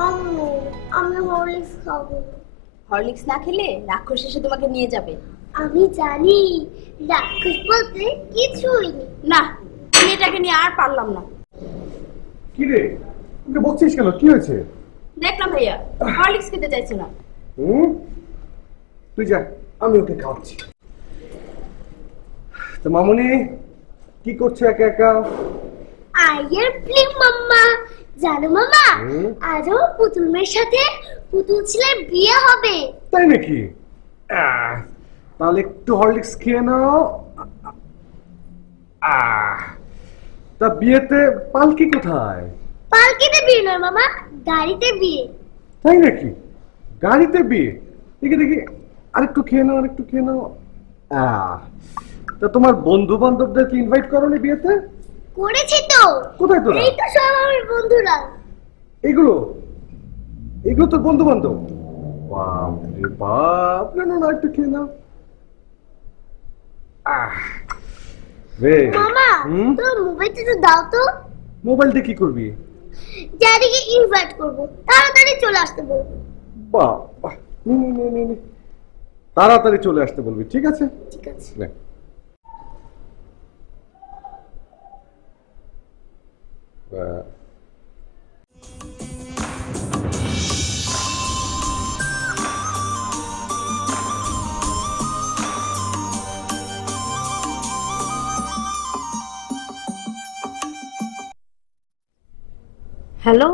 আম্মু, আমি হরলিক্স খাবো। হরলিক্স না খেলে রাক্ষস এসে তোমাকে নিয়ে যাবে। আমি জানি রাক্ষস বলতে কিছুই নেই। না, মেয়েটাকে নিয়ে আর পারলাম না। কি রে, তুই বকছিস কেন? কি হয়েছে? দেখলাম ভাইয়া হরলিক্স খেতে চাইছে না। তুই যা, আমি ওকে খাওয়াচ্ছি। তো মামুনি কি করছে একা একা? আইয়ার প্লিং মাম্মা। জানো মামা, আজও পুতুল মেয়ের সাথে পুতুল ছেলের বিয়ে হবে। তাই নাকি? তাহলে একটু হরলিক্স খেয়ে নাও। তা বিয়েতে পালকি কোথায়? পালকিতে বিয়ে নয় মামা, গাড়িতে বিয়ে। তাই নাকি? গাড়িতে বিয়ে? দেখি দেখি, আরেকটু খেয়ে নাও, আরেকটু খেয়ে নাও। তা তোমার বন্ধু বান্ধবদেরকে ইনভাইট করোনি বিয়েতে? করেছি তো। কোথায় তোরা? এই তো সব আমার বন্ধুরা। এগুলো এগুলো তো বন্ধু বান্ধব। বাপ রে বাপ, না না, একটু খেয়ে নাও। মামা, তোর মোবাইলটা একটু দাও তো। মোবাইল দিয়ে কি করবি? ড্যাডিকে ইনভাইট করব, তাড়াতাড়ি চলে আসতে বলবো। বাহ, তাড়াতাড়ি চলে আসতে বলবি, ঠিক আছে? ঠিক আছে। হ্যালো।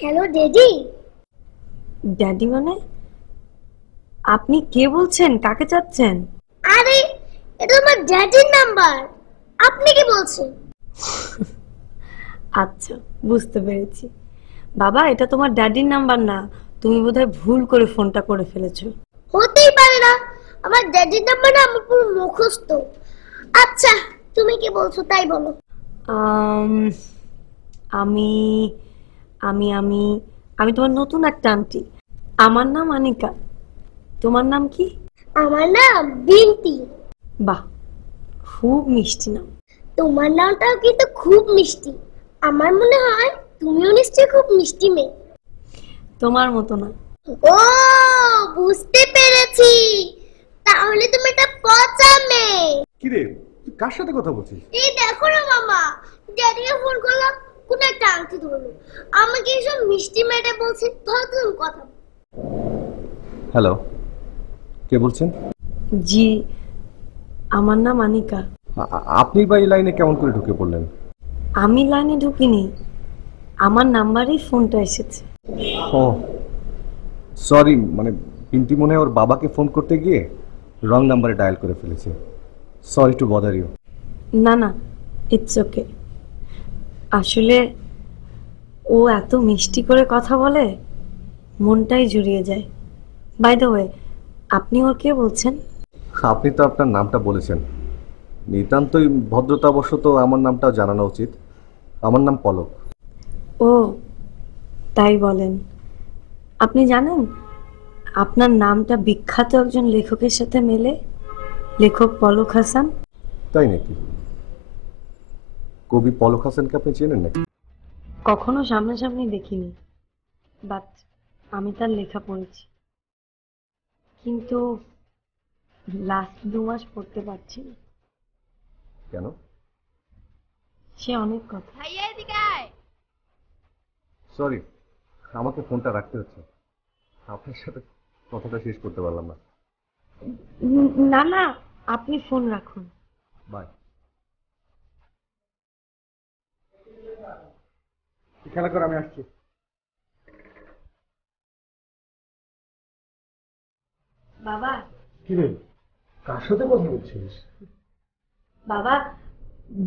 Hello daddy. ড্যাডি মানে? আপনি কে বলছেন? কাকে চাচ্ছেন? আরে, এটা আমার ড্যাডির নাম্বার। আপনি কি বলছেন? আচ্ছা, বুঝতে পেরেছি। বাবা, এটা তোমার ড্যাডির নাম্বার না, তুমি বোধহয় ভুল করে ফোনটা করে ফেলেছো। হতেই পারে না, আমার ড্যাডির নাম্বার না আমার পুরো মুখস্থ। আচ্ছা, তুমি কি বলছো তাই বলো। আমি আমি আমি আমি তোমার নতুন একটা আন্টি। আমার নাম আনিকা। তোমার নাম কি? আমার নাম বিনতি। বাহ, খুব মিষ্টি নাম। তোমার নামটাও কিন্তু খুব মিষ্টি। আমার মনে হয় তুমিও নিশ্চয়ই খুব মিষ্টি মেয়ে। তোমার মতো না। ও, বুঝতে পেরেছি, তাহলে তুমি একটা পচা মেয়ে। কি রে, তুই কার সাথে কথা বলছিস? এই দেখো না মামা, ড্যাডিকে ফোন করলাম, কোন একটা আংটি ধরলো। আমাকে এসব মিষ্টি মেয়েটা বলছে, ধরো তুমি কথা। হ্যালো, কে বলছেন? জি, আমার নাম আনিকা। আপনি বা এই লাইনে কেমন করে ঢুকে পড়লেন? আমি লাইনে ঢুকিনি, আমার নাম্বারেই ফোনটা এসেছে। ও সরি, মানে পিন্টি মনে হয় ওর বাবাকে ফোন করতে গিয়ে রং নাম্বারে ডায়াল করে ফেলেছে। Sorry to bother you. না না, ইটস ওকে। আসলে ও এত মিষ্টি করে কথা বলে, মনটাই জুড়িয়ে যায়। বাই দ্য ওয়ে, আপনি ওর কে বলছেন? আপনি তো আপনার নামটা বলেছেন, নিতান্তই ভদ্রতাবশত আমার নামটাও জানানো উচিত। আমার নাম পলক। ও, তাই বলেন। আপনি জানেন আপনার নামটা বিখ্যাত একজন লেখকের সাথে মেলে, লেখক পলক হাসান। তাই নাকি? কবি পলক হাসানকে আপনি চেনেন নাকি? কখনো সামনাসামনি দেখিনি, বাট আমি তার লেখা পড়েছি, কিন্তু লাস্ট 2 মাস পড়তে পারছি না। কেন? সে অনেক কথা। ভাইয়া এদিকে আয়। সরি, আমাকে ফোনটা রাখতে হচ্ছে, আপনার সাথে কথাটা শেষ করতে পারলাম না। না না, আপনি ফোন রাখুন। বাই। খেলা করে আমি আসছি। বাবা। কি রে, কার সাথে কথা বলছিস? বাবা,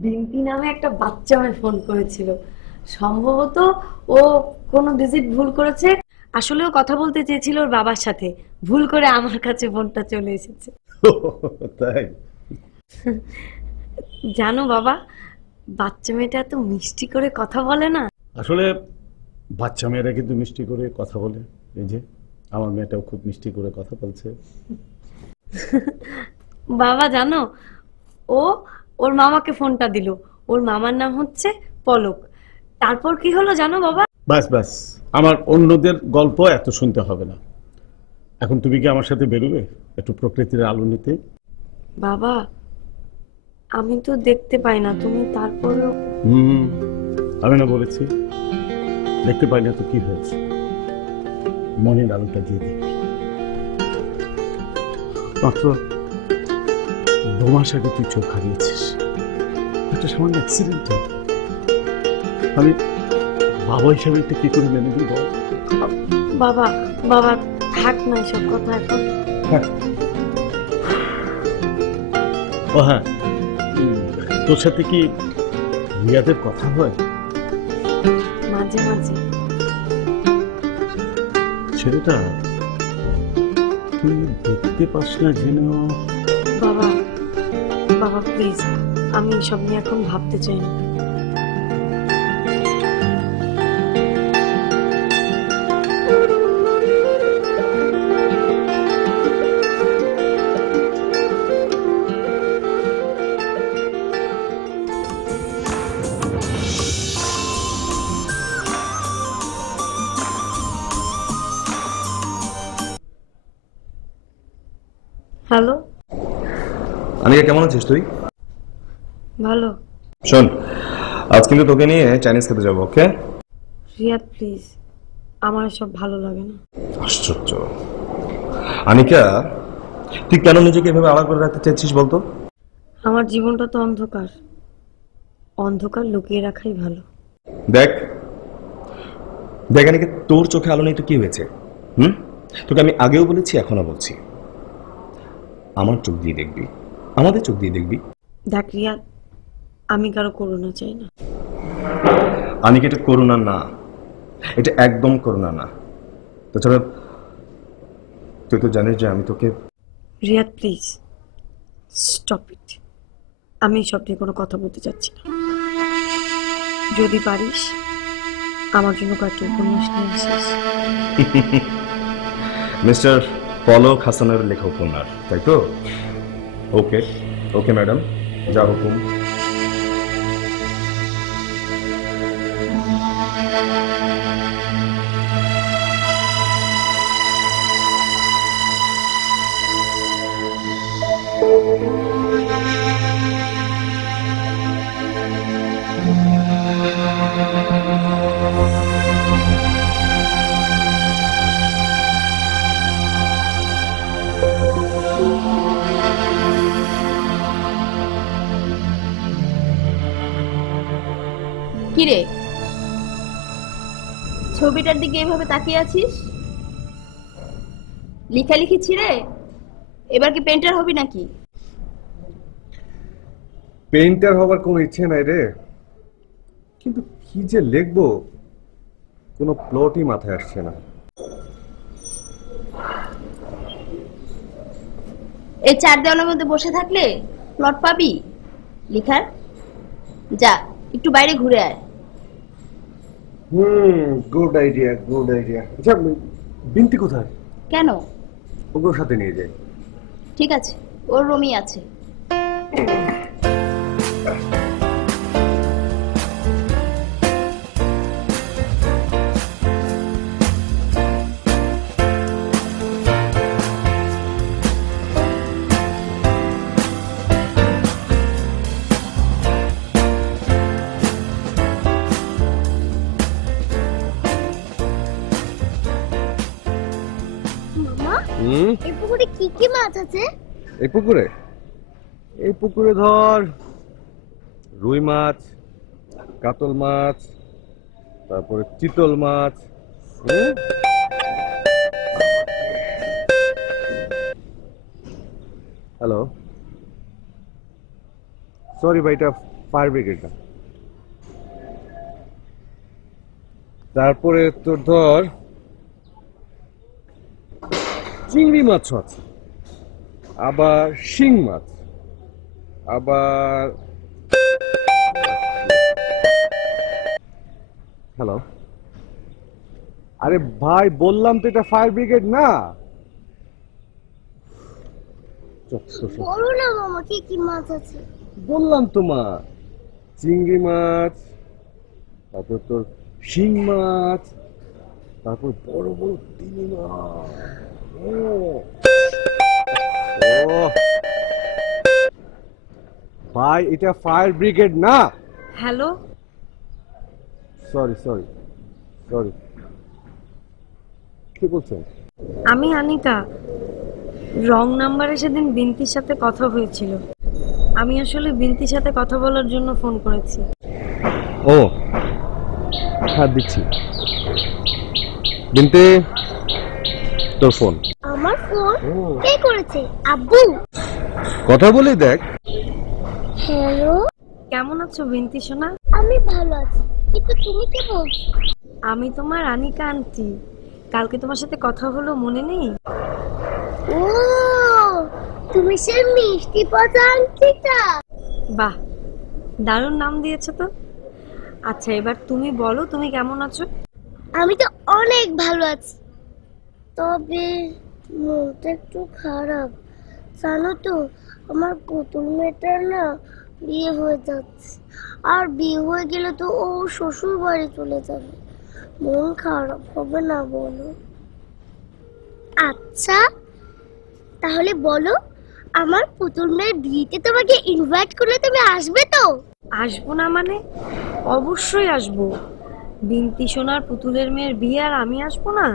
বিনতি নামে একটা বাচ্চা আমায় ফোন করেছিল। সম্ভবত ও কোনো ডিজিট ভুল করেছে। আসলে ও কথা বলতে চেয়েছিল ওর বাবার সাথে, ভুল করে আমার কাছে ফোনটা চলে এসেছে। তাই? জানো বাবা, বাচ্চা মেয়েটা এত মিষ্টি করে কথা বলে না। আসলে বাচ্চা মেয়েরা কিন্তু মিষ্টি করে কথা বলে। এই যে আমার মেয়েটাও খুব মিষ্টি করে কথা বলছে। বাবা জানো, ও ওর মামাকে ফোনটা দিল। ওর মামার নাম হচ্ছে পলক। তারপর কি হলো জানো বাবা? ব্যাস ব্যাস, আমার অন্যদের গল্প এত শুনতে হবে না। এখন তুমি কি আমার সাথে বেরোবে একটু প্রকৃতির আলো নিতে? বাবা, আমি তো দেখতে পাই না, তুমি তারপরেও। আমি না বলেছি দেখতে পাই না তো কি হয়েছে, মনের আলোটা দিয়ে দেখবি। মাত্র 2 মাস আগে তুই চোখ হারিয়েছিস, একটা সামান্য অ্যাক্সিডেন্টে। আমি বাবা হিসাবে এটা কি করে মেনে দিই বল? বাবা বাবা থাক না এসব কথা এখন। ও হ্যাঁ, তোর সাথে কি রিয়াদের কথা হয়? মাঝে মাঝে। ছেলেটা তুই দেখতে পাস না যেন? বাবা বাবা প্লিজ, আমি এসব নিয়ে এখন ভাবতে চাই না। হ্যালো। আনিকা, কেমন আছিস তুই? ভালো। শোন, আজ কিন্তু তোকে নিয়ে চাইনিজ খেতে যাবো, ওকে? রিয়াদ প্লিজ, আমার সব ভালো লাগে না। আশ্চর্য। আনিকা, তুই কেন নিজেকে এভাবে আলাদা করে রাখতে চাইছিস বলতো? আমার জীবনটা তো অন্ধকার, অন্ধকার লুকিয়ে রাখাই ভালো। দেখ দেখ আনিকা, তোর চোখে আলো নেই তো কি হয়েছে? তোকে আমি আগেও বলেছি, এখনো বলছি, আমার চোখ দিয়ে দেখবি, আমাদের চোখ দিয়ে দেখবি। দেখ রিয়াদ, আমি কারো করুণা চাই না। আনিকা, এটা করুণা না, এটা একদম করুণা না। তাছাড়া তুই তো জানিস যে আমি তোকে। রিয়াদ প্লিজ স্টপ ইট, আমি সব নিয়ে কোনো কথা বলতে চাচ্ছি না। যদি পারিস আমার জন্য কয়েকটা উপন্যাস নিয়ে আসিস। মিস্টার পলক হাসানের লেখা উপন্যাস, তাই তো? ওকে ওকে ম্যাডাম, যা হুকুম। কিরে, ছবিটার দিকে এভাবে তাকিয়ে আছিস? লেখালেখি ছিঁড়ে এবার কি পেন্টার হবি নাকি? পেইন্টার হবার কোনো ইচ্ছে নাই রে, কিন্তু কি যে লিখবো কোনো প্লটই মাথায় আসছে না। এই 4 দেওয়ালের মধ্যে বসে থাকলে প্লট পাবি লেখার? যা একটু বাইরে ঘুরে আয়। Good idea, good idea. আচ্ছা, বিনতি কোথায়? কেন? ওগুলোর সাথে নিয়ে যাই। ঠিক আছে, ওর রুমই আছে। মামা, এই পুকুরে কি কি মাছ আছে? এই পুকুরে? এই পুকুরে ধর রুই মাছ, কাতল মাছ, তারপরে চিতল মাছ। হ্যালো, সরি ভাই, এটা ফায়ার ব্রিগেড না। তারপরে তোর ধর চিংড়ি মাছ আছে, আবার শিং মাছ, আবার। হ্যালো, আরে ভাই বললাম তো এটা ফায়ার ব্রিগেড না। বলো না মামা, কি কি মাছ আছে? বললাম তো মা, চিংড়ি মাছ, তারপর তোর শিং মাছ, তারপর বড় বড় তিমি মাছ। ও ভাই, এটা ফায়ার ব্রিগেড না? হ্যালো, সরি সরি সরি, কি বলছেন? আমি আনিকা। রং নাম্বারে সেদিন বিন্তির সাথে কথা হয়েছিল। আমি আসলে বিন্তির সাথে কথা বলার জন্য ফোন করেছি। ও হ্যাঁ, দিচ্ছি। বিনতে, তোর ফোন। আমার ফোন কে করেছে? আব্বু। কথা বলে দেখ। হ্যালো, কেমন আছো বিন্তি সোনা? আমি ভালো আছি, কিন্তু তুমি কে বলছো? আমি তোমার আনিকা আন্টি। কালকে তোমার সাথে কথা হলো, মনে নেই? ও, তুমি সেই মিষ্টি পচা আন্টিটা? বাহ, দারুণ নাম দিয়েছো তো। আচ্ছা, এবার তুমি বলো, তুমি কেমন আছো? আমি তো অনেক ভালো আছি, তবে মনটা একটু খারাপ। জানো তো, আমার পুতুল মেয়েটার না বিয়ে হয়ে যাচ্ছে, আর বিয়ে হয়ে গেলে তো ও শ্বশুর বাড়ি চলে যাবে। মন খারাপ হবে না বলো? আচ্ছা, তাহলে বলো, আমার পুতুল মেয়ের বিয়েতে তোমাকে ইনভাইট করলে তুমি আসবে তো? আসবো না মানে? অবশ্যই আসবো। বিন্তি সোনার পুতুলের মেয়ের বিয়ে, আর আমি আসবো না?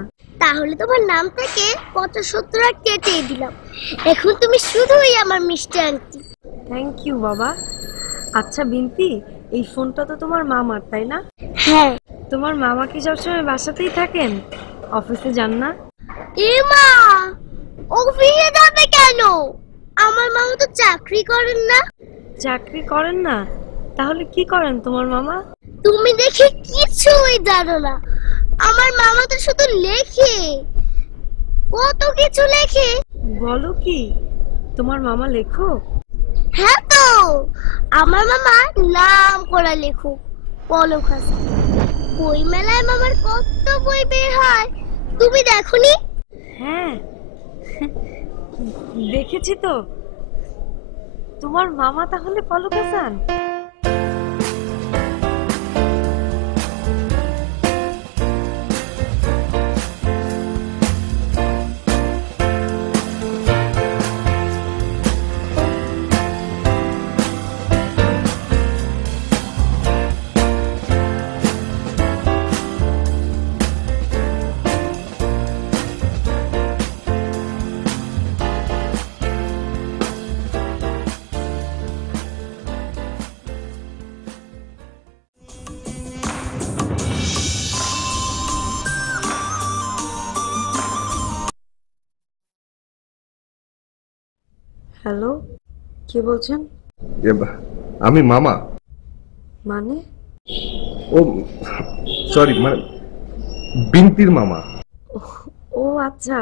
তাহলে তোমার নাম থেকে ৭৫ কেটে দিলাম। এখন তুমি শুধুই আমার মিষ্টি আন্টি। থ্যাংক ইউ বাবা। আচ্ছা বিন্তি, এই ফোনটা তো তোমার মামার, তাই না? হ্যাঁ। তোমার মামা কি সবসময় বাসাতেই থাকেন, অফিসে যান না? মা, অফিসে যাবে কেন? আমার মামা তো চাকরি করেন না। চাকরি করেন না? তাহলে কি করেন তোমার মামা? তুমি দেখে কিছুই জানো না। আমার মামা তো শুধু লেখে, কত কিছু লেখে। বলো কি, তোমার মামা লেখক? হ্যাঁ তো, আমার মামা নাম করা লেখক, পলক হাসান। বই মেলায় মামার কত বই বের হয়, তুমি দেখোনি? হ্যাঁ, দেখেছি তো। তোমার মামা তাহলে পলক হাসান? হ্যালো, কে বলছেন? আমি মামা। মানে? ও সরি, মানে বিনতির মামা। ও আচ্ছা,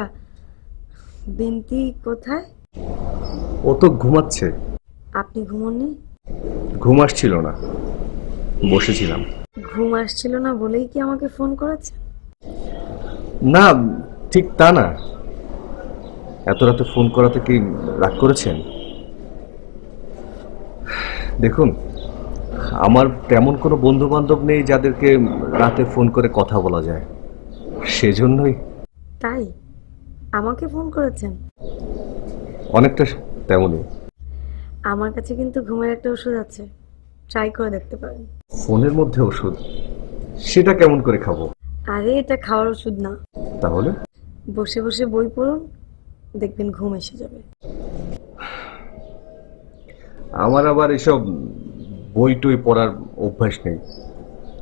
বিন্তি কোথায়? ও তো ঘুমাচ্ছে। আপনি ঘুমোননি? ঘুম আসছিল না, বসেছিলাম। ঘুম আসছিল না বলেই কি আমাকে ফোন করেছে? না, ঠিক তা না। এত রাতে ফোন করাতে কি রাগ করেছেন? দেখুন, আমার তেমন কোনো বন্ধু বান্ধব নেই যাদেরকে রাতে ফোন করে কথা বলা যায়, সেজন্যই। তাই আমাকে ফোন করেছেন? অনেকটা তেমনই। আমার কাছে কিন্তু ঘুমের একটা ওষুধ আছে, ট্রাই করে দেখতে পারেন। ফোনের মধ্যে ওষুধ? সেটা কেমন করে খাবো? আরে এটা খাওয়ার ওষুধ না। তাহলে? বসে বসে বই পড়ুন, দেখবেন ঘুম এসে যাবে। আমার আবার এসব বই টই পড়ার অভ্যাস নেই।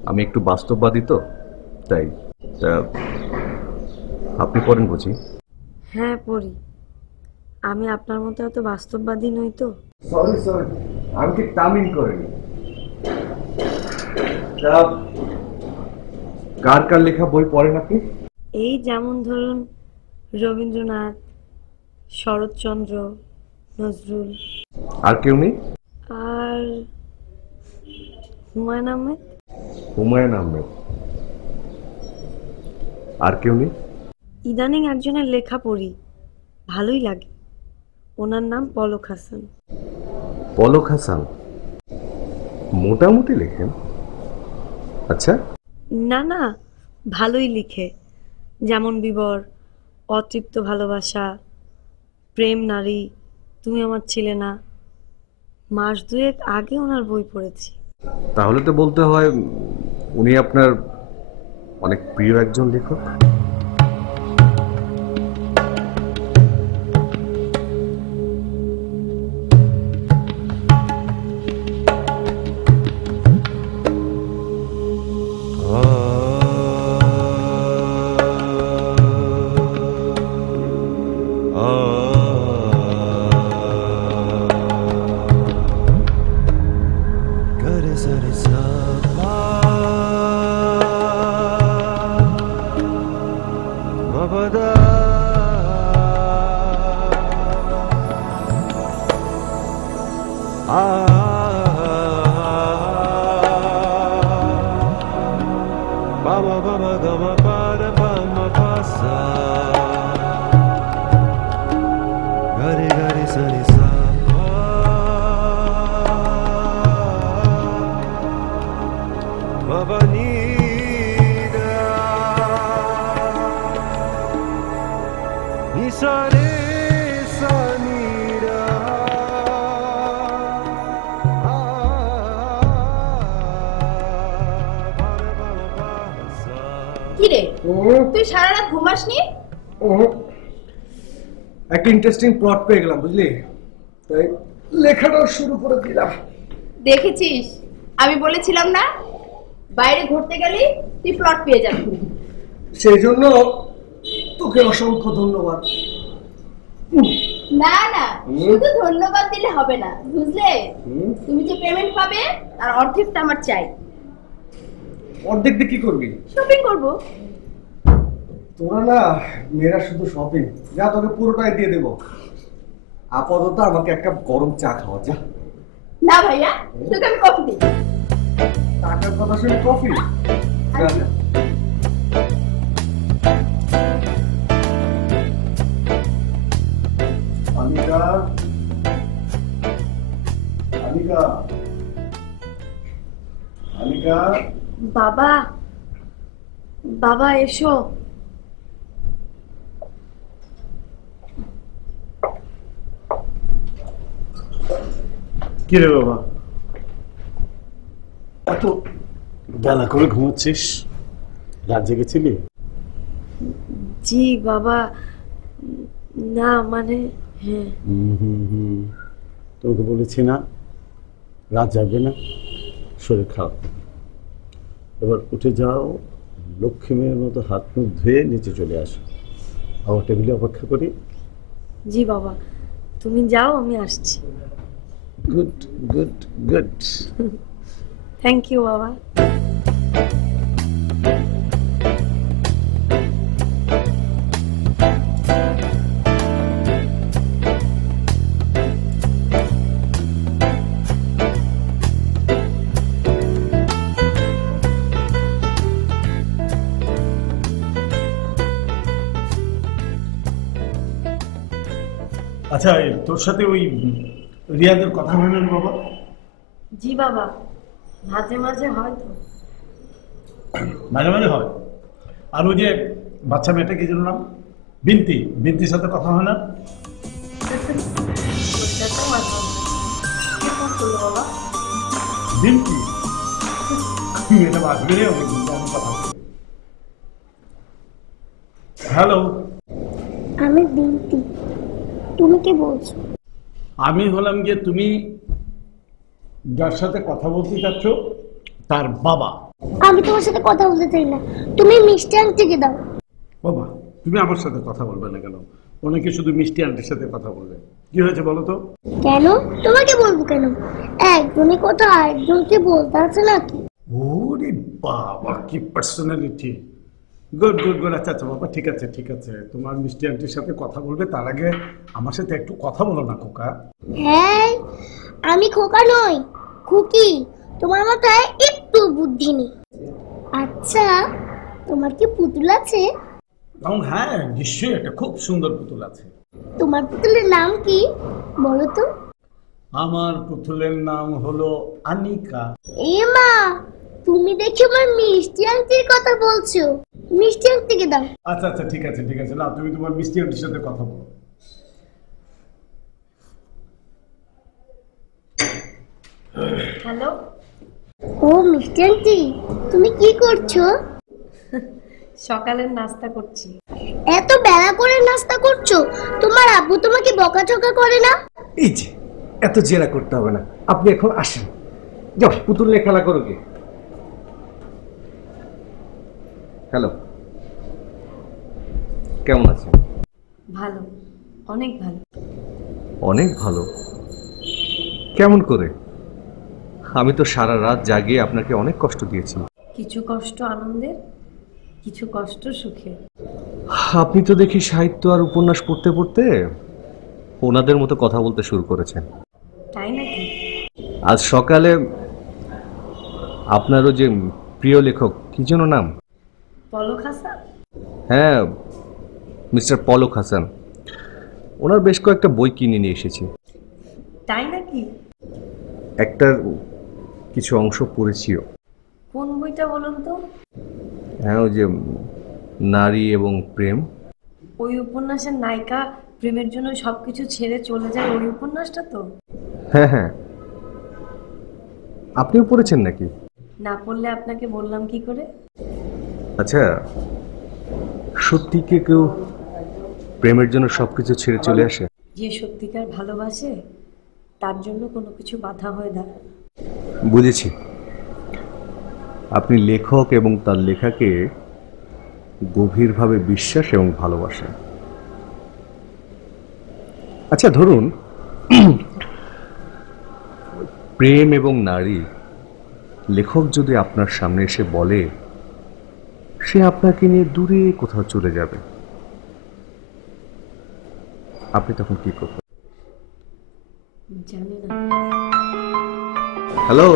আমি একটু বাস্তববাদী তো, তাই। তা আপনি পড়েন বুঝি? হ্যাঁ পড়ি। আমি আপনার মতো এত বাস্তববাদী নই তো। সরি সরি, আমি ঠিক তামিল করিনি। কার কার লেখা বই পড়েন আপনি? এই যেমন ধরুন রবীন্দ্রনাথ, শরৎচন্দ্র, নজরুল। আর কেউ নেই? আর হুমায়ুন আহমেদ। হুমায়ুন আহমেদ। আর কেউ নেই? ইদানিং একজনের লেখা পড়ি, ভালোই লাগে। ওনার নাম পলক হাসান। পলক হাসান মোটামুটি লেখেন। আচ্ছা, না না, ভালোই লিখে। যেমন বিবর, অতৃপ্ত ভালোবাসা, প্রেম নারী, তুমি আমার ছিলে না। মাস দুয়েক আগে ওনার বই পড়েছি। তাহলে তো বলতে হয় উনি আপনার অনেক প্রিয় একজন লেখক। কিরে, তুই সারা রাত ঘুমাসনি? একটা ইন্টারেস্টিং প্লট পেয়ে গেলাম, বুঝলি, তাই লেখাটা শুরু করে দিলাম। দেখেছিস, আমি বলেছিলাম না বাইরে ঘুরতে গেলে তুই প্লট পেয়ে যাবি। সেই জন্য তোকে অসংখ্য ধন্যবাদ। না না, শুধু ধন্যবাদ দিলে হবে না, বুঝলে? তুমি যে পেমেন্ট পাবে তার অর্ধেকটা আমার চাই। অর্ধেক দিয়ে কি করবি? শপিং করব। তোরা না মেয়েরা শুধু শপিং, যা তোকে পুরোটাই দিয়ে দেবো। আপাতত আমাকে একটা গরম চা খাওয়া যা। না ভাইয়া, তোকে আমি কফি দিই। টাকার কথা শুনে কফি? আনিকা, আনিকা, আনিকা। বাবা, বাবা এসো। কি রে বাবা, এত বেলা করে ঘুমোচ্ছিস? রাত জেগেছিলি? জি বাবা, না মানে হ্যাঁ। তোকে বলেছি না রাত যাবে না, শরীর খারাপ। এবার উঠে যাও, লক্ষ্মী মেয়ের মতো হাত মুখ ধুয়ে নিচে চলে আসো। আবার টেবিলে অপেক্ষা করি। জি বাবা, তুমি যাও, আমি আসছি। Good good good. Thank you বাবা। আচ্ছা, তোর সাথে ওই রিয়াদের কথা হয় না বাবা? জি বাবা, মাঝে মাঝে হয় তো। মাঝে মাঝে হয়। আর ওই যে বাচ্চা মেয়েটা কি যেন নাম, বিন্তি, বিন্তির সাথে কথা হয় না? বাবা বিন্তি মেয়েটা বাঁচবে রে, অনেক কথা বলি। হ্যালো, আমি বিনতি। তুমি কি বলছো? আমি হলাম গিয়ে তুমি যার সাথে কথা বলতে চাচ্ছ তার বাবা। আমি তোমার সাথে কথা বলতে চাই না, তুমি মিষ্টি আন্টিকে দাও। বাবা, তুমি আমার সাথে কথা বলবে না কেন? অনেকে শুধু মিষ্টি আন্টির সাথে কথা বলবে। কি হয়েছে বলো তো? কেন তোমাকে বলবো কেন? একজনই কথা আরেকজনকে বলতে আছে নাকি? ওরে বাবা, কি পার্সোনালিটি! Good good good. আচ্ছা আচ্ছা বাবা, ঠিক আছে ঠিক আছে, তোমার মিষ্টি আন্টির সাথে কথা বলবে, তার আগে আমার সাথে একটু কথা বলো না খোকা। হ্যাঁ, আমি খোকা নই, খুকি। তোমার মাথায় একটু বুদ্ধি নেই। আচ্ছা, তোমার কি পুতুল আছে? হ্যাঁ, নিশ্চয়ই একটা খুব সুন্দর পুতুল আছে। তোমার পুতুলের নাম কি বলো তো? আমার পুতুলের নাম হলো আনিকা। এ মা, তুমি দেখি আমার মিষ্টি আন্টির কথা বলছো। মিষ্টি আন্টিকে দাও। আচ্ছা আচ্ছা, ঠিক আছে ঠিক আছে, না তুমি তোমার মিষ্টি আন্টির সাথে কথা বলো। হ্যালো, ও মিষ্টি আন্টি, তুমি কি করছো? সকালের নাস্তা করছি। এত বেলা করে নাস্তা করছো? তোমার আব্বু তোমাকে বকাঝকা করে না? এই যে এত জেরা করতে হবে না, আপনি এখন আসেন, যাও পুতুল নিয়ে খেলা করো কি। হ্যালো, কেমন আছেন? ভালো, অনেক ভালো। অনেক ভালো? কেমন করে? আমি তো সারা রাত জাগিয়ে আপনাকে অনেক কষ্ট দিয়েছি। কিছু কষ্ট আনন্দের, কিছু কষ্ট সুখে। আপনি তো দেখি সাহিত্য আর উপন্যাস পড়তে পড়তে ওনাদের মতো কথা বলতে শুরু করেছেন। তাই নাকি? আজ সকালে আপনারও যে প্রিয় লেখক, কি যেন নাম? পলক হাসান। হ্যাঁ, মিস্টার পলক হাসান, ওনার বেশ কয়েকটা বই কিনে নিয়ে এসেছি। তাই নাকি? একটার কিছু অংশ পড়েছিও। কোন বইটা বলুন তো? হ্যাঁ, ওই যে নারী এবং প্রেম। ওই উপন্যাসের নায়িকা প্রেমের জন্য সবকিছু ছেড়ে চলে যায়, ওই উপন্যাসটা তো? হ্যাঁ হ্যাঁ, আপনিও পড়েছেন নাকি? না পড়লে আপনাকে বললাম কি করে? আচ্ছা, সত্যি কি কেউ প্রেমের জন্য সবকিছু ছেড়ে চলে আসে? যে সত্যিকার ভালোবাসে তার জন্য কোনো কিছু বাধা হয়ে দাঁড়ায়। বুঝেছি, আপনি লেখক এবং তার লেখাকে গভীরভাবে বিশ্বাস এবং ভালোবাসেন। আচ্ছা ধরুন, প্রেম এবং নারী লেখক যদি আপনার সামনে এসে বলে সে আপনাকে নিয়ে দূরে কোথাও চলে যাবে, আপনি তখন কি করবেন? জানি না। হ্যালো,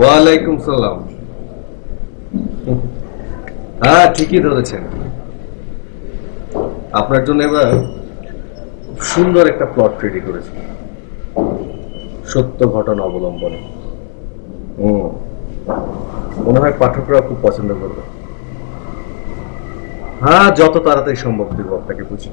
ওয়ালাইকুম সালাম। হ্যাঁ, ঠিকই ধরেছেন, আপনার জন্য এবার সুন্দর একটা প্লট রেডি করেছি, সত্য ঘটনা অবলম্বনে। মনে হয় পাঠকরা খুব পছন্দ করবে। হ্যাঁ, যত তাড়াতাড়ি সম্ভব দেবো আপনাকে, বুঝি।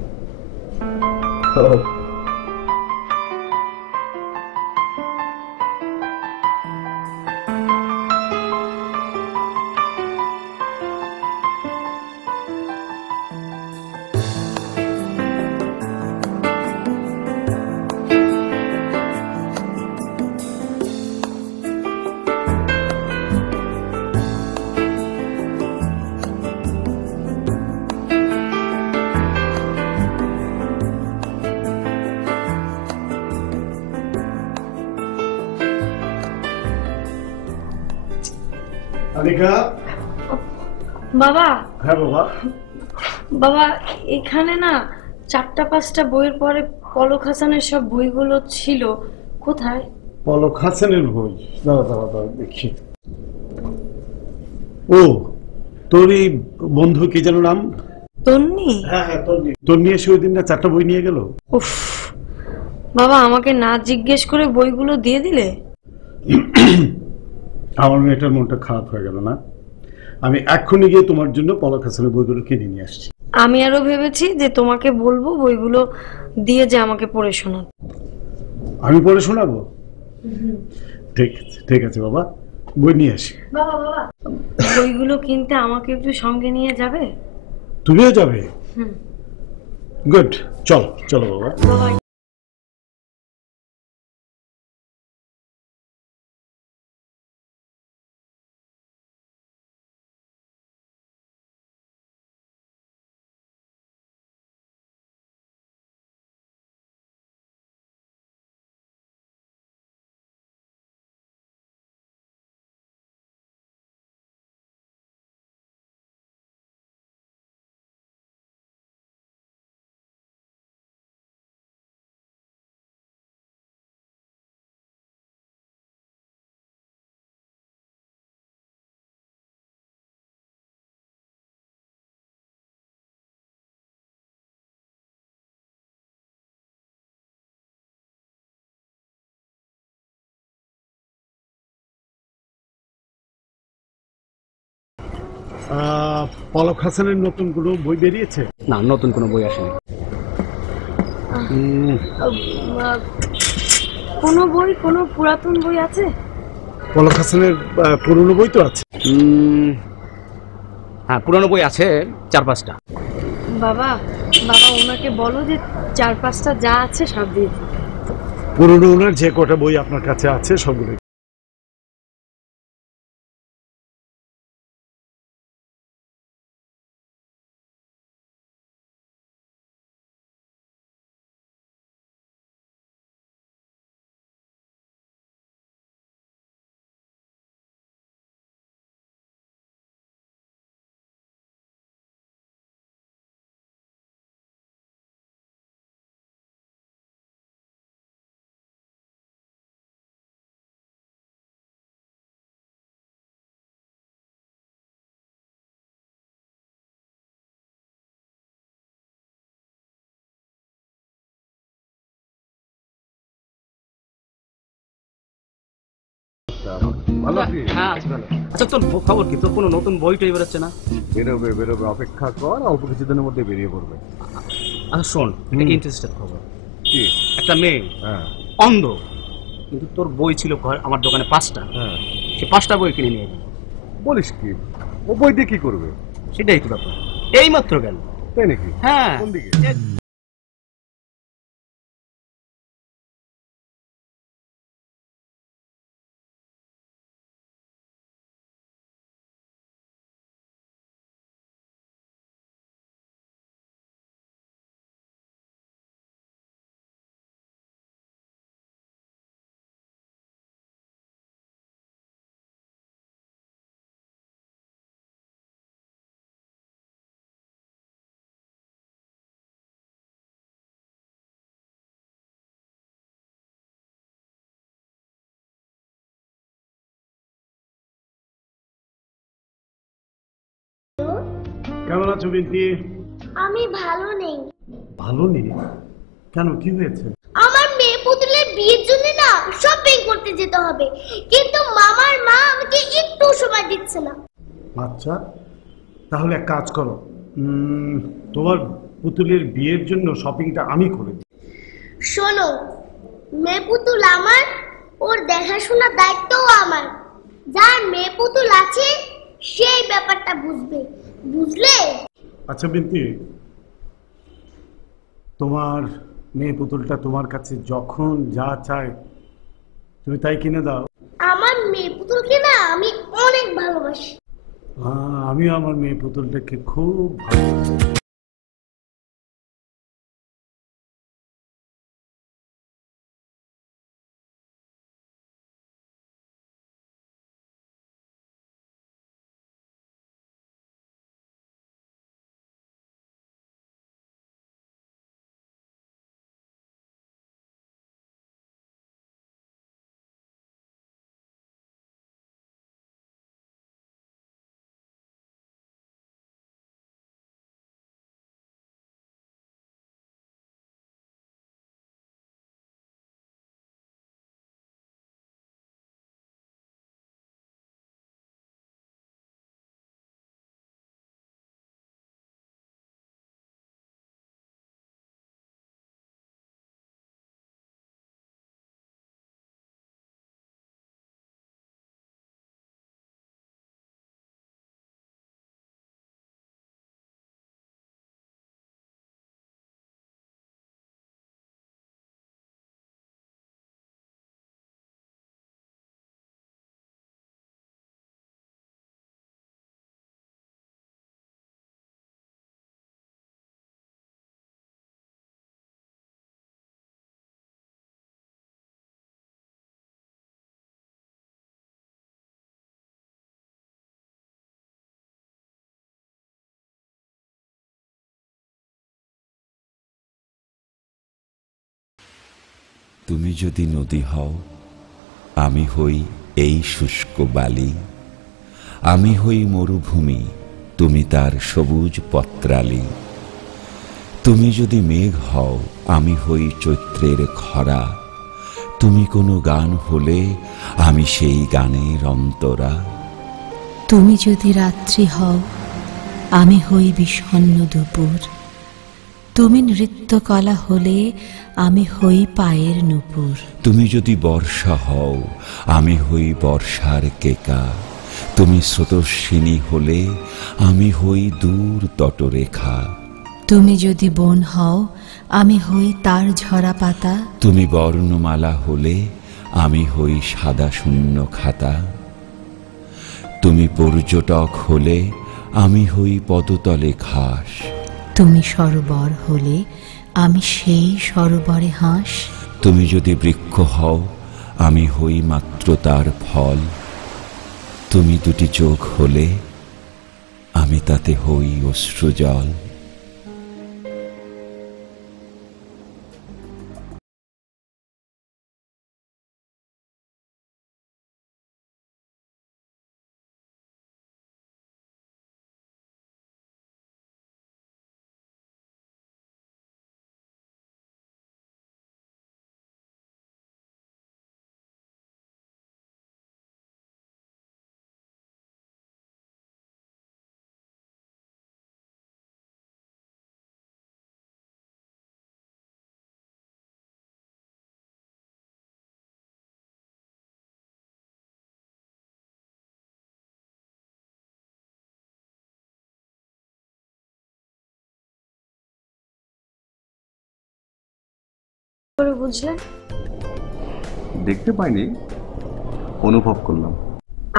আনিকা। বাবা। হ্যাঁ বাবা। বাবা, এখানে না 4-5টা বইয়ের পরে পলক হাসানের সব বইগুলো ছিল, কোথায়? পলক হাসানের বই? দাঁড়া দাঁড়া দাঁড়া দেখি। ও, তোর এই বন্ধু কি যেন নাম? তন্নি। হ্যাঁ হ্যাঁ, তোর নিয়ে এসে ওই দিন না 4টা বই নিয়ে গেল। উফ, বাবা আমাকে না জিজ্ঞেস করে বইগুলো দিয়ে দিলে? আমার মেয়েটার মনটা খারাপ হয়ে গেল না? আমি এক্ষুনি গিয়ে তোমার জন্য পলক হাসানের বইগুলো কিনে নিয়ে আসছি। আমি আরো ভেবেছি যে তোমাকে বলবো বইগুলো দিয়ে যে আমাকে পড়ে শোনাতে। আমি পড়ে শোনাবো? ঠিক আছে, ঠিক আছে বাবা, বই নিয়ে আসি। বাবা বাবা, বইগুলো কিনতে আমাকে একটু সঙ্গে নিয়ে যাবে? তুমিও যাবে? হুম। গুড, চলো চলো বাবা। বাবা পলক হাসানের নতুন কোনো বই বেরিয়েছে? না, নতুন কোনো বই আসেনি। কোনো বই, কোনো পুরাতন বই আছে? পলক হাসানের পুরনো বই তো আছে। হ্যাঁ, পুরানো বই আছে 4-5টা। বাবা বাবা ওনাকে বলো যে 4-5টা যা আছে সব দিয়ে দিতে। পুরনো ওনার যে কটা বই আপনার কাছে আছে সবগুলো। ভালো আছি। হ্যাঁ, আছি ভালো। আচ্ছা, তোর খবর কি? তোর কোনো নতুন বই টই বেরোচ্ছে না? বেরোবে বেরোবে, অপেক্ষা কর, অল্প কিছুদিনের মধ্যে বেরিয়ে পড়বে। আচ্ছা শোন, একটা ইন্টারেস্টেড খবর। কি? একটা মেয়ে হ্যাঁ অন্ধ, কিন্তু তোর বই ছিল আমার দোকানে 5টা। হ্যাঁ, সে 5টা বই কিনে নিয়ে গেল। বলিস কি? ও বই দিয়ে কি করবে? সেটাই তো ব্যাপার, এই মাত্র গেল। তাই নাকি? হ্যাঁ। কোন দিকে? কেমন আছো বিন্তি? আমি ভালো নেই। ভালো নেই কেন, কি হয়েছে? আমার মেয়ে পুতুলের বিয়ের জন্য না শপিং করতে যেতে হবে, কিন্তু মামার মা আমাকে একটু সময় দিচ্ছে না। আচ্ছা, তাহলে এক কাজ করো, তোমার পুতুলের বিয়ের জন্য শপিংটা আমি করে দিই। শোনো, মেয়ে পুতুল আমার, ওর দেখাশোনার দায়িত্বও আমার। যার মেয়ে পুতুল আছে সেই ব্যাপারটা বুঝবে, বুঝলে? আচ্ছা বিন্তি, তোমার মেয়ে পুতুলটা তোমার কাছে যখন যা চায় তুমি তাই কিনে দাও। আমার মেয়ে পুতুলকে না আমি অনেক ভালোবাসি। আমিও আমার মেয়ে পুতুলটাকে খুব ভালোবাসি। তুমি যদি নদী হও, আমি হই এই শুষ্ক বালি। আমি হই মরুভূমি, তুমি তার সবুজ পত্রালি। তুমি যদি মেঘ হও, আমি হই চৈত্রের খরা। তুমি কোনো গান হলে, আমি সেই গানের অন্তরা। তুমি যদি রাত্রি হও, আমি হই বিষণ্ণ দুপুর। তুমি নৃত্যকলা হলে, আমি হই পায়ের নূপুর। তুমি যদি বর্ষা হও, আমি হই বর্ষার কেকা। তুমি স্রোতস্বিনী হলে, আমি হই দূর তটরেখা। তুমি যদি বন হও, আমি হই তার ঝরা পাতা। তুমি বর্ণমালা হলে, আমি হই সাদা শূন্য খাতা। তুমি পর্যটক হলে, আমি হই পদতলে ঘাস। তুমি সরোবর হলে, আমি সেই সরোবরে হাঁস। তুমি যদি বৃক্ষ হও, আমি হই মাত্র তার ফল। তুমি দুটি চোখ হলে, আমি তাতে হই অশ্রুজল। করে বুঝলেন? দেখতে পাইনি, অনুভব করলাম।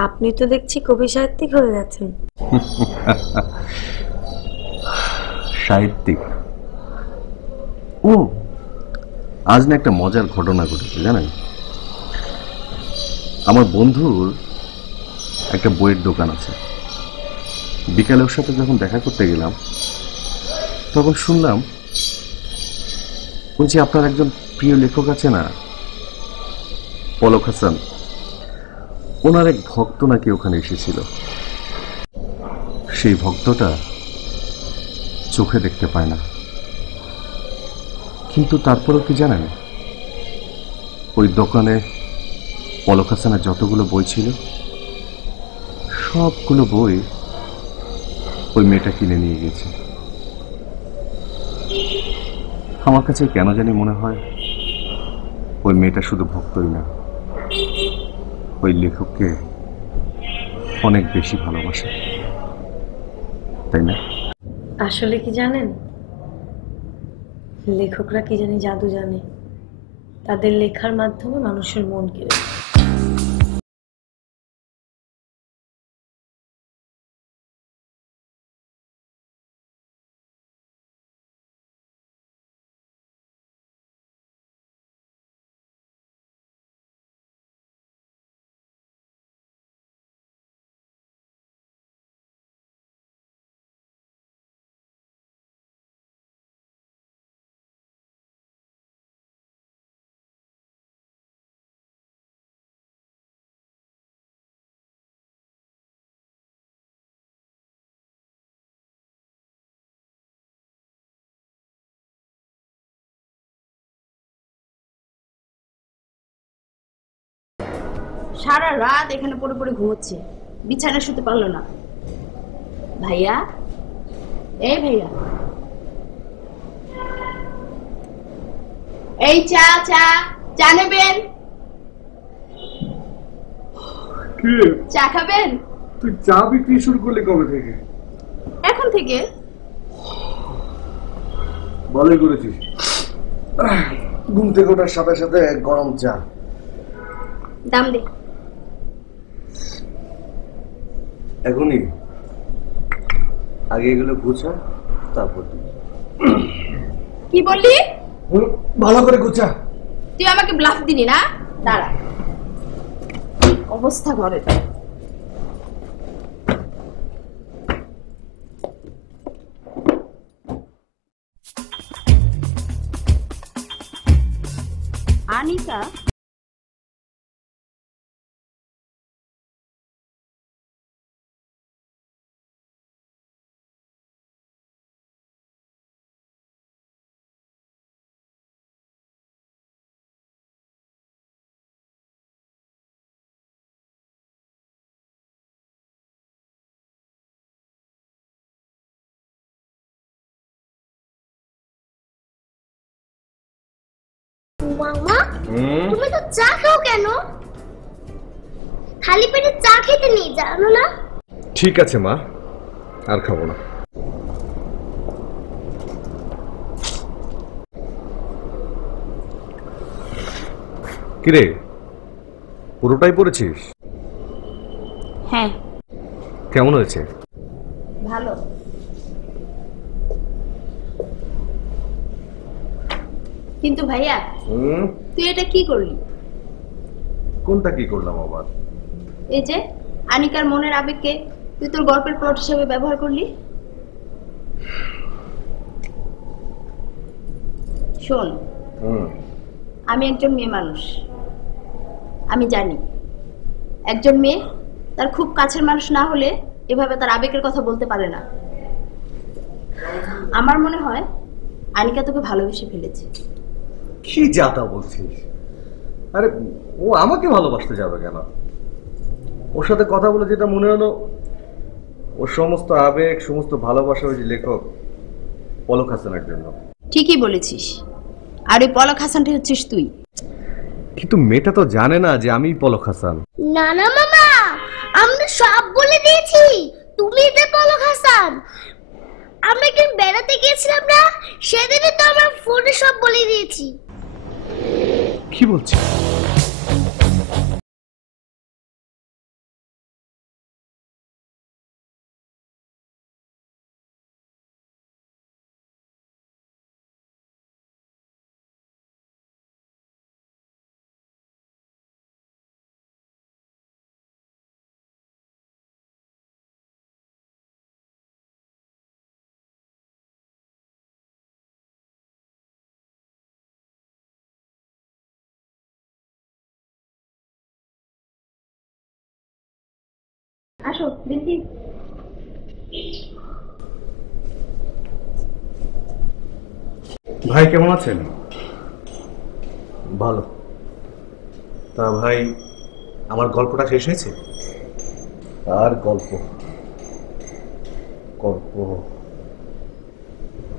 আপনি তো দেখছি কবি সাহিত্যিক হয়ে গেছেন। সাহিত্যিক? ও, আজ না একটা মজার ঘটনা ঘটেছে জানেন। আমার বন্ধুর একটা বইয়ের দোকান আছে। বিকালে ওর সাথে যখন দেখা করতে গেলাম, তখন শুনলাম ওই যে আপনার একজন প্রিয় লেখক আছে না, পলক হাসান, ওনার এক ভক্ত নাকি ওখানে এসেছিল। সেই ভক্তটা চোখে দেখতে পায় না, কিন্তু তারপরেও কি জানেন, ওই দোকানে পলক হাসানের যতগুলো বই ছিল, সবগুলো বই ওই মেয়েটা কিনে নিয়ে গেছে। আমার কাছে কেন জানি মনে হয় ওই মেয়েটা শুধু ভক্তই না, ওই লেখককে অনেক বেশি ভালোবাসে, তাই না? আসলে কি জানেন, লেখকরা কি জানি জাদু জানে, তাদের লেখার মাধ্যমে মানুষের মন কেড়ে নেয়। সারা রাত এখানে পড়ে পড়ে ঘুমোচ্ছে, বিছানায় শুতে পারলো না। ভাইয়া, এই ভাইয়া, এই চা চা চা নেবেন? চা খাবেন? তুই চা বিক্রি শুরু করলি কবে থেকে? এখন থেকে। ভালোই করেছিস, ঘুম থেকে ওঠার সাথে সাথে গরম চা। দাম দে। এখনই? আগে এগুলো গুছা, তারপর কি বললি? ভালো করে গুছা। তুই আমাকে ব্লাফ দিলি না? দাঁড়া, অবস্থা ঘরে। আর আনিকা মামা তুমি তো চা খাও কেন? খালি পেটে চা খেতে নেই জানো না? ঠিক আছে মা, আর খাবো না। কিরে, পুরোটাই পড়েছিস? হ্যাঁ কেমন হয়েছে? ভালো। কিন্তু ভাইয়া তুই এটা কি করলি? কোনটা কি করলাম আবার? এই যে আনিকার মনের আবেগকে তুই তোর গল্পের প্লট হিসেবে ব্যবহার করলি। শোন, আমি একজন মেয়ে মানুষ, আমি জানি একজন মেয়ে তার খুব কাছের মানুষ না হলে এভাবে তার আবেগের কথা বলতে পারে না। আমার মনে হয় আনিকা তোকে ভালোবেসে ফেলেছে। কি যাতা বলছিস? আরে ও আমাকে ভালোবাসতে যাবে কেন? ওর সাথে কথা বলে যেটা মনে হলো, ওর সমস্ত আবেগ, সমস্ত ভালোবাসা ওই যে লেখক পলক হাসানের জন্য। ঠিকই বলেছিস, আর ওই পলক হাসানটা হচ্ছিস তুই। কিন্তু মেয়েটা তো জানে না যে আমি পলক হাসান। না না মামা, আমরা সব বলে দিয়েছি, তুমি যে পলক হাসান। আমরা একদিন বেড়াতে গিয়েছিলাম না, সেদিনই তো আমরা ফোনে সব বলে দিয়েছি। কি বলছিস? আসো দিদি। ভাই কেমন আছেন? ভালো। তা ভাই, আমার গল্পটা শেষ হয়েছে? আর গল্প গল্প?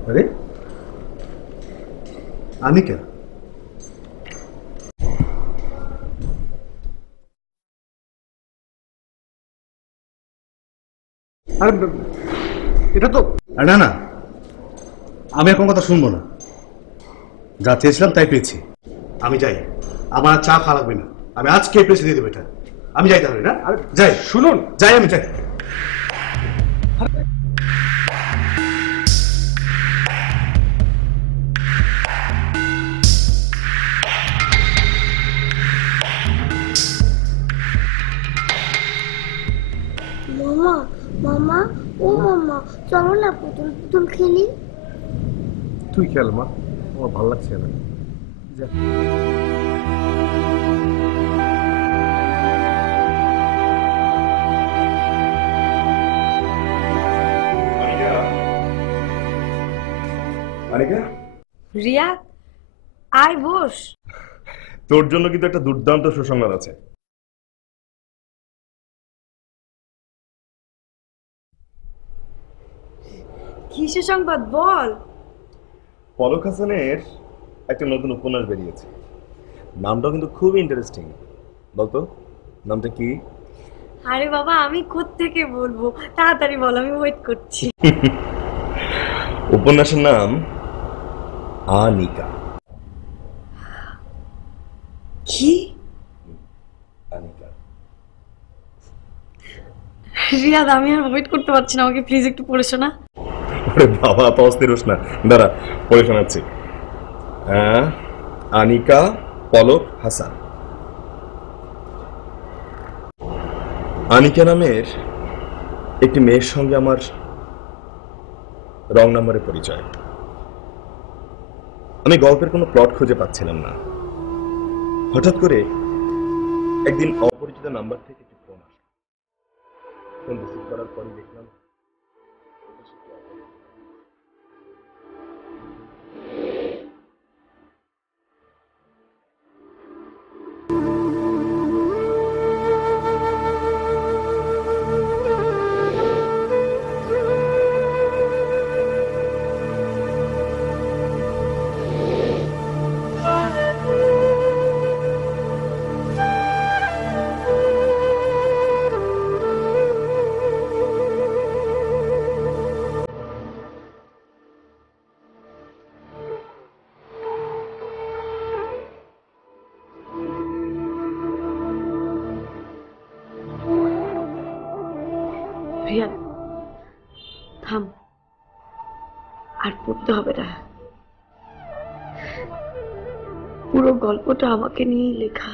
আরে আনিকা, আরে এটা তো না না, আমি এখন কথা শুনবো না। যা চেয়েছিলাম তাই পেয়েছি। আমি যাই, আমার আর চা খাওয়া লাগবে না। আমি আজকে পেয়েছি দিয়ে দেবো এটা। আমি যাই তাহলে। না আরে যাই, শুনুন, যাই, আমি যাই। মামা মামা, ও মামা, চলো না পুতুল পুতুল খেলি। তুই খেল মা, আমার ভালো লাগছে না। যা। আনিকা, রিয়া, আয় বস। তোর জন্য কিন্তু একটা দুর্দান্ত সুসংবাদ আছে। কি সুসংবাদ বল। পলক হাসানের একটা নতুন উপন্যাস বেরিয়েছে। নামটাও কিন্তু খুব ইন্টারেস্টিং। বলতো নামটা কি? আরে বাবা, আমি কোত্থেকে বলবো, তাড়াতাড়ি বল, আমি ওয়েট করছি। উপন্যাসের নাম আনিকা। কি? আনিকা। রিয়াদ, আমি আর ওয়েট করতে পারছি না, আমাকে প্লিজ একটু পড়ে শোনা। আরে বাবা, অস্থির হোস না, দাঁড়া পড়ে শোনাচ্ছি। আনিকা পলক হাসান। আনিকা নামের একটি মেয়ের সঙ্গে আমার রং নাম্বারে পরিচয়। আমি গল্পের কোনো প্লট খুঁজে পাচ্ছিলাম না, হঠাৎ করে একদিন অপরিচিত নাম্বার থেকে একটি ফোন আসলো। ফোন রিসিভ করার পরে দেখলাম রিয়ান, থাম, আর পড়তে হবে না। পুরো গল্পটা আমাকে নিয়েই লেখা।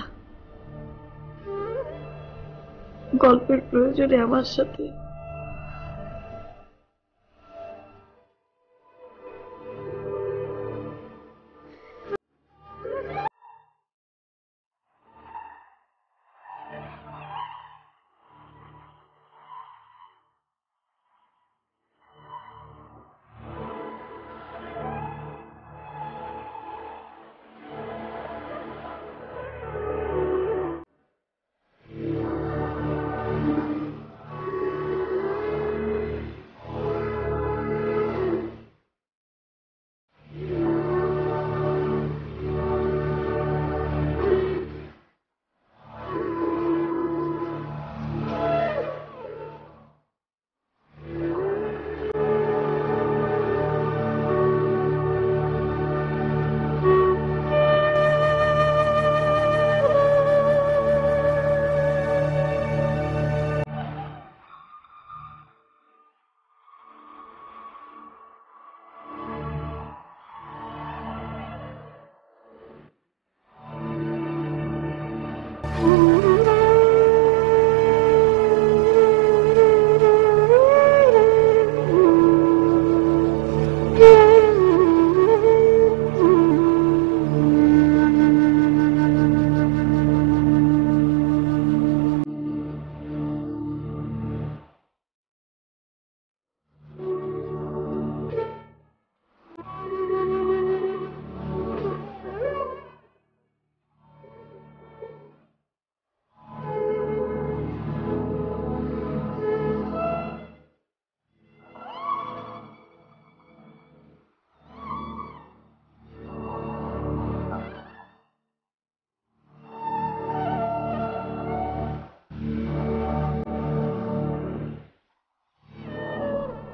গল্পের প্রয়োজনে আমার সাথে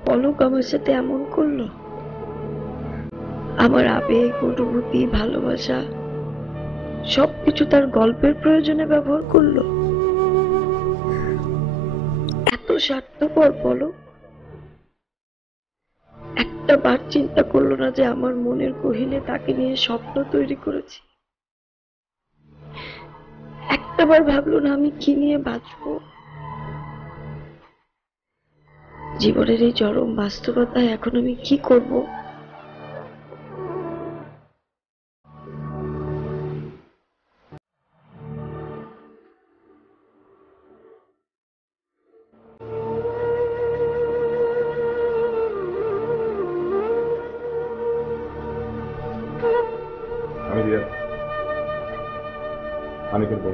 পলক আমার সাথে এমন করলো। আমার আবেগ, অনুভূতি, ভালোবাসা সবকিছু তার গল্পের প্রয়োজনে ব্যবহার করলো। এত স্বার্থপর পলক। একটা বার চিন্তা করলো না যে আমার মনের গহীনে তাকে নিয়ে স্বপ্ন তৈরি করেছি। একটা বার ভাবলো না আমি কি নিয়ে বাঁচবো। জীবনের এই চরম বাস্তবতায় এখন আমি কি করব? আমি রিয়াদ, আমি কিন্তু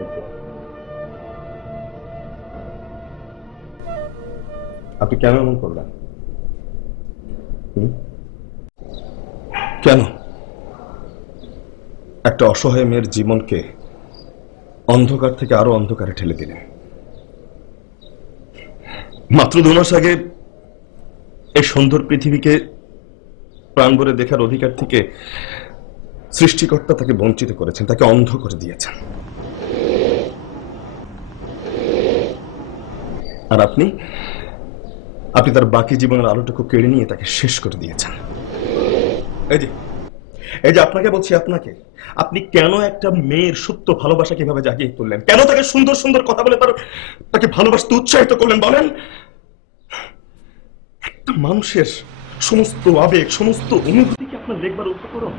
আপনি কেন এমন করলেন? কেন একটা অসহায় মেয়ের জীবনকে অন্ধকার থেকে আরো অন্ধকারে ঠেলে দিলেন? মাত্র 2 মাস আগে এই সুন্দর পৃথিবীকে প্রাণ ভরে দেখার অধিকার থেকে সৃষ্টিকর্তা তাকে বঞ্চিত করেছেন, তাকে অন্ধ করে দিয়েছেন। আর আপনি তার বাকি জীবনের আলোটুকু কেড়ে নিয়ে তাকে শেষ করে দিয়েছেন। এই যে আপনাকে বলছি, আপনি কেন একটা মেয়ের সুপ্ত ভালোবাসা কিভাবে জাগিয়ে তুললেন? কেন তাকে সুন্দর সুন্দর কথা বলে তাকে ভালোবাসতে উৎসাহিত করলেন বলেন? একটা মানুষের সমস্ত আবেগ, সমস্ত অনুভূতিকে আপনার লেখবার উপকরণ।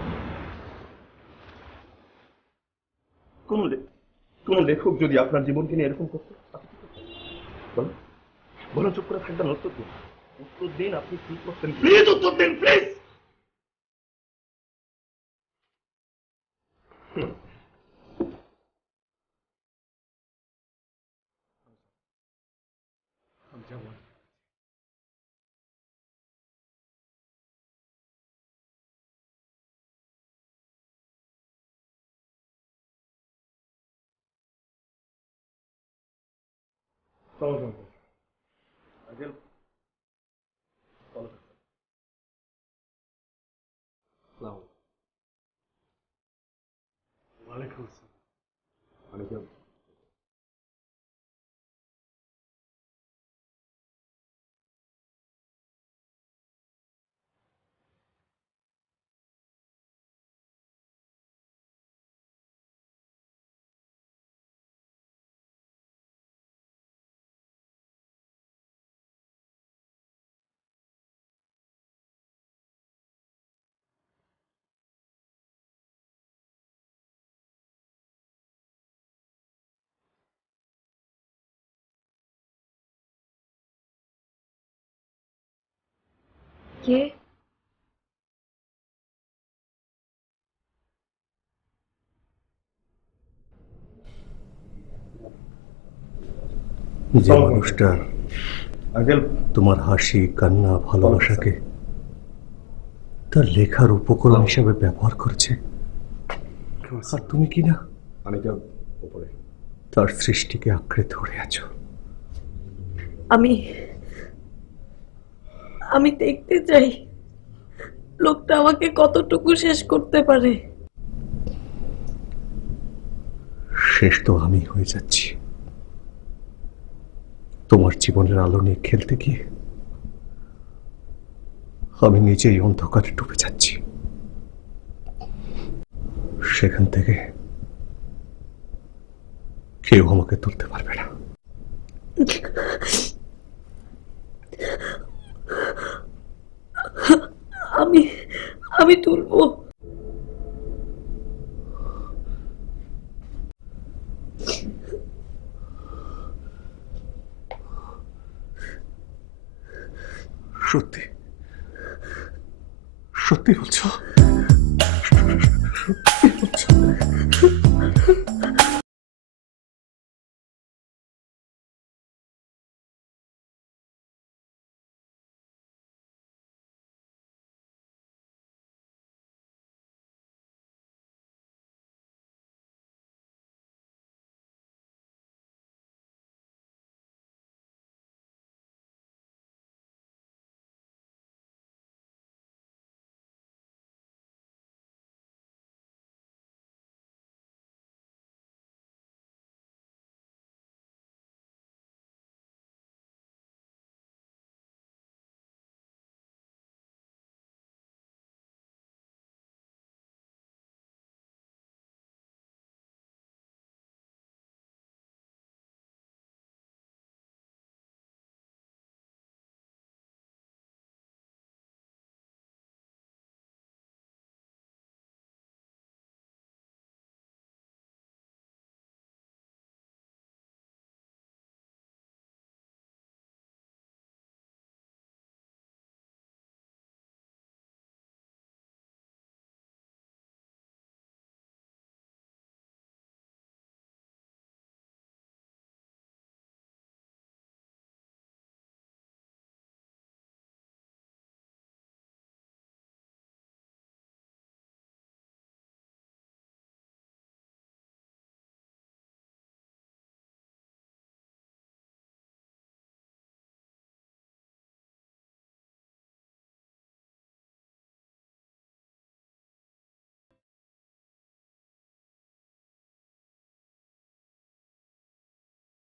কোন লেখক যদি আপনার জীবনকে নিয়ে এরকম করতে, বলুন বলুন, চুপ করে থাকবেন? উত্তর দিন, উত্তর দিন, আপনি কি করতেন? প্লিজ উত্তর দিন, প্লিজ। ওয়ালাইকুম আসসালাম। কে? যে মানুষটা তোমার হাসি, কান্না, ভালোবাসাকে তার লেখার উপকরণ হিসেবে ব্যবহার করছে, আর তুমি কি না তার সৃষ্টিকে আঁকড়ে ধরে আছো। আমি দেখতে চাই লোকটা আমাকে কতটুকু শেষ করতে পারে। শেষ তো আমি হয়ে যাচ্ছি তোমার জীবনের আলো নিয়ে খেলতে গিয়ে। আমি নিজেই অন্ধকারে ডুবে যাচ্ছি, সেখান থেকে কেউ আমাকে তুলতে পারবে না। আমি তুলবো। সত্যি সত্যি বলছো? সত্যি বলছো?